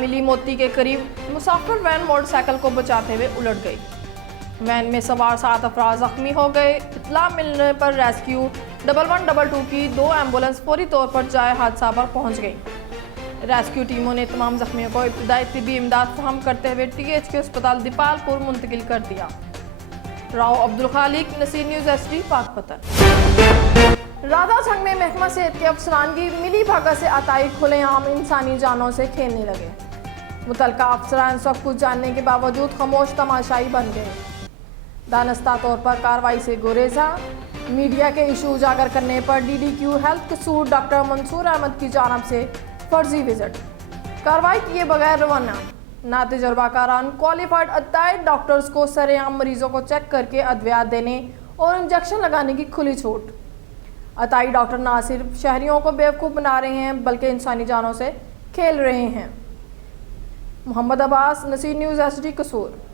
मिली मोती के करीब मुसाफिर वैन मोटरसाइकिल को बचाते हुए उलट गई। वैन में सवार 7 अफराद जख्मी हो गए। इत्तला मिलने पर रेस्क्यू 1122 की 2 एम्बुलेंस फौरी तौर पर जाए हादसा पर पहुंच गई। रेस्क्यू टीमों ने तमाम जख्मियों को इब्तदाई तिब्बी इमदाद फराहम करते हुए THQ अस्पताल दीपालपुर मुंतकिल कर दिया। Rao Abdul Khaliq, Naseer news HD, Pakpattan. राधा संघ में महकमा सेहत के अफसरान की मिली भगत से अताई खुलेआम इंसानी जानों से खेलने लगे। मुतलका अफसरान सब कुछ जानने के बावजूद खामोश तमाशाई बन गए। दानस्ता तौर पर कार्रवाई से गुरेजा। मीडिया के इशू उजागर करने पर DDQ हेल्थ कसूर डॉक्टर मंसूर अहमद की जानब से फर्जी विजिट। कार्रवाई किए बगैर रवाना। ना तजर्बाकार अनक्वालिफाइड अताई डॉक्टर्स को सरेआम मरीजों को चेक करके अद्वियात देने और इंजेक्शन लगाने की खुली छूट। अताई डॉक्टर ना सिर्फ शहरियों को बेवकूफ़ बना रहे हैं बल्कि इंसानी जानों से खेल रहे हैं। मोहम्मद अब्बास, नसीर न्यूज़ HD, कसूर।